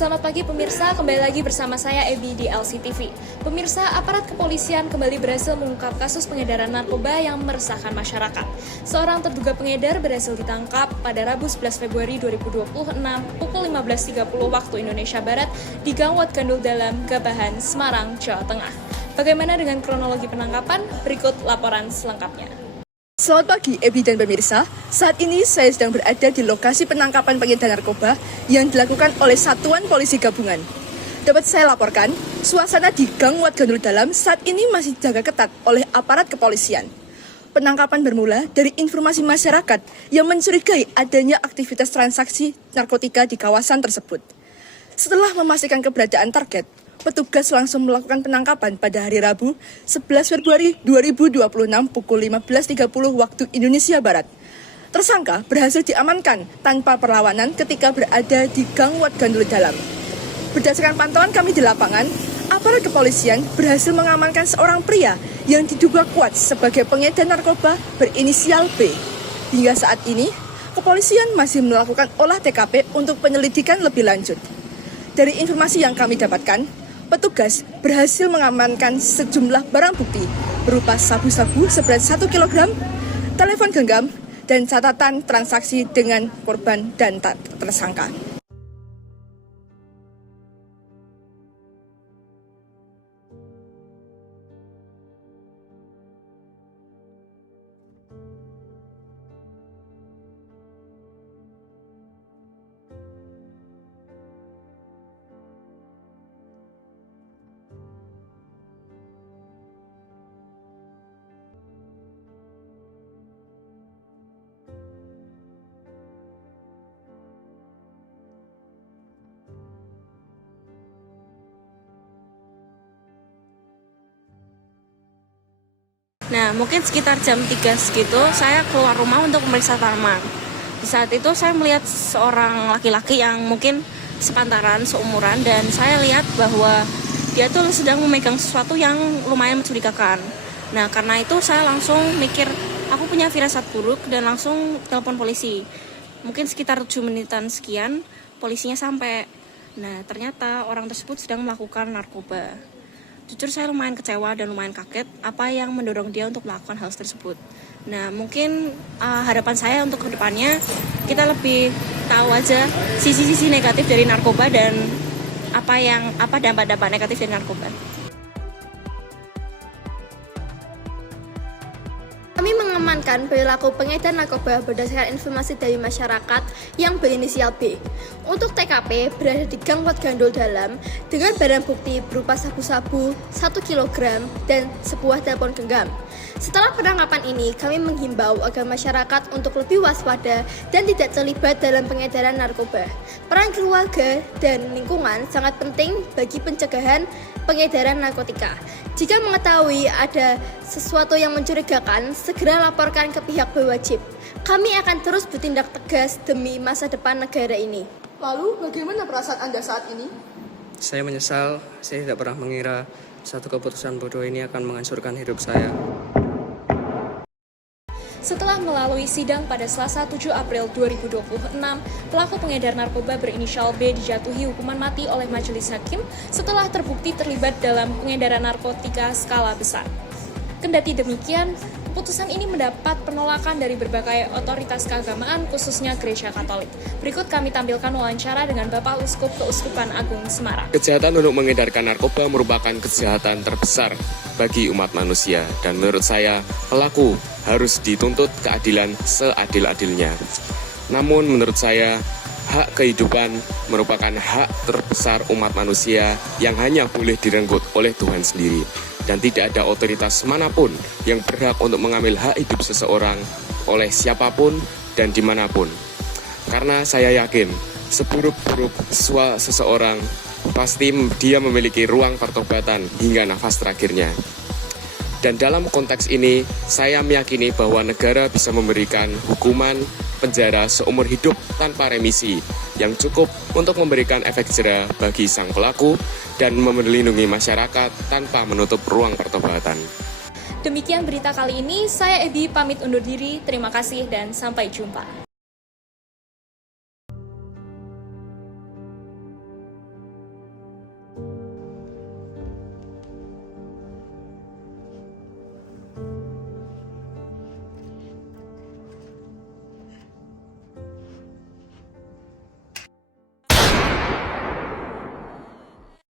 Selamat pagi pemirsa, kembali lagi bersama saya Ebi di LCTV. Pemirsa, aparat kepolisian kembali berhasil mengungkap kasus pengedaran narkoba yang meresahkan masyarakat. Seorang terduga pengedar berhasil ditangkap pada Rabu 11 Februari 2026 pukul 15.30 waktu Indonesia Barat di Gang Wat Gandul Dalam, Gabahan, Semarang, Jawa Tengah. Bagaimana dengan kronologi penangkapan? Berikut laporan selengkapnya. Selamat pagi, Ebi dan pemirsa. Saat ini saya sedang berada di lokasi penangkapan pengedar narkoba yang dilakukan oleh Satuan Polisi Gabungan. Dapat saya laporkan, suasana di Gang Wat Gandul Dalam saat ini masih dijaga ketat oleh aparat kepolisian. Penangkapan bermula dari informasi masyarakat yang mencurigai adanya aktivitas transaksi narkotika di kawasan tersebut. Setelah memastikan keberadaan target, petugas langsung melakukan penangkapan pada hari Rabu 11 Februari 2026 pukul 15.30 waktu Indonesia Barat. Tersangka berhasil diamankan tanpa perlawanan ketika berada di Gang Wat Gandul Dalam. Berdasarkan pantauan kami di lapangan, aparat kepolisian berhasil mengamankan seorang pria yang diduga kuat sebagai pengedar narkoba berinisial B. Hingga saat ini, kepolisian masih melakukan olah TKP untuk penyelidikan lebih lanjut. Dari informasi yang kami dapatkan, petugas berhasil mengamankan sejumlah barang bukti berupa sabu-sabu seberat 1 kg, telepon genggam, dan catatan transaksi dengan korban dan tersangka. Nah, mungkin sekitar jam 3 segitu, saya keluar rumah untuk memeriksa tanaman. Di saat itu saya melihat seorang laki-laki yang mungkin sepantaran, seumuran, dan saya lihat bahwa dia tuh sedang memegang sesuatu yang lumayan mencurigakan. Nah, karena itu saya langsung mikir, aku punya firasat buruk dan langsung telepon polisi. Mungkin sekitar 7 menitan sekian, polisinya sampai. Nah, ternyata orang tersebut sedang melakukan narkoba. Jujur saya lumayan kecewa dan lumayan kaget apa yang mendorong dia untuk melakukan hal tersebut. Nah, mungkin harapan saya untuk kedepannya kita lebih tahu aja sisi-sisi negatif dari narkoba dan apa dampak-dampak negatif dari narkoba. Kami mengamankan perilaku pengedar narkoba berdasarkan informasi dari masyarakat yang berinisial B. Untuk TKP berada di Gang Wat Gandul Dalam dengan barang bukti berupa sabu-sabu 1 kg dan sebuah telepon genggam. Setelah penangkapan ini, kami menghimbau agar masyarakat untuk lebih waspada dan tidak terlibat dalam pengedaran narkoba. Peran keluarga dan lingkungan sangat penting bagi pencegahan pengedaran narkotika. Jika mengetahui ada sesuatu yang mencurigakan, segera laporkan ke pihak berwajib. Kami akan terus bertindak tegas demi masa depan negara ini. Lalu, bagaimana perasaan Anda saat ini? Saya menyesal, saya tidak pernah mengira satu keputusan bodoh ini akan menghancurkan hidup saya. Setelah melalui sidang pada Selasa 7 April 2026, pelaku pengedar narkoba berinisial B dijatuhi hukuman mati oleh majelis hakim setelah terbukti terlibat dalam pengedaran narkotika skala besar. Kendati demikian, keputusan ini mendapat penolakan dari berbagai otoritas keagamaan, khususnya Gereja Katolik. Berikut kami tampilkan wawancara dengan Bapak Uskup Keuskupan Agung Semarang. Kejahatan untuk mengedarkan narkoba merupakan kejahatan terbesar bagi umat manusia, dan menurut saya, pelaku harus dituntut keadilan seadil-adilnya. Namun menurut saya, hak kehidupan merupakan hak terbesar umat manusia yang hanya boleh direnggut oleh Tuhan sendiri. Dan tidak ada otoritas manapun yang berhak untuk mengambil hak hidup seseorang oleh siapapun dan dimanapun. Karena saya yakin, seburuk-buruk seseorang, pasti dia memiliki ruang pertobatan hingga nafas terakhirnya. Dan dalam konteks ini, saya meyakini bahwa negara bisa memberikan hukuman penjara seumur hidup tanpa remisi yang cukup untuk memberikan efek jera bagi sang pelaku dan melindungi masyarakat tanpa menutup ruang pertobatan. Demikian berita kali ini, saya Ebi pamit undur diri, terima kasih dan sampai jumpa.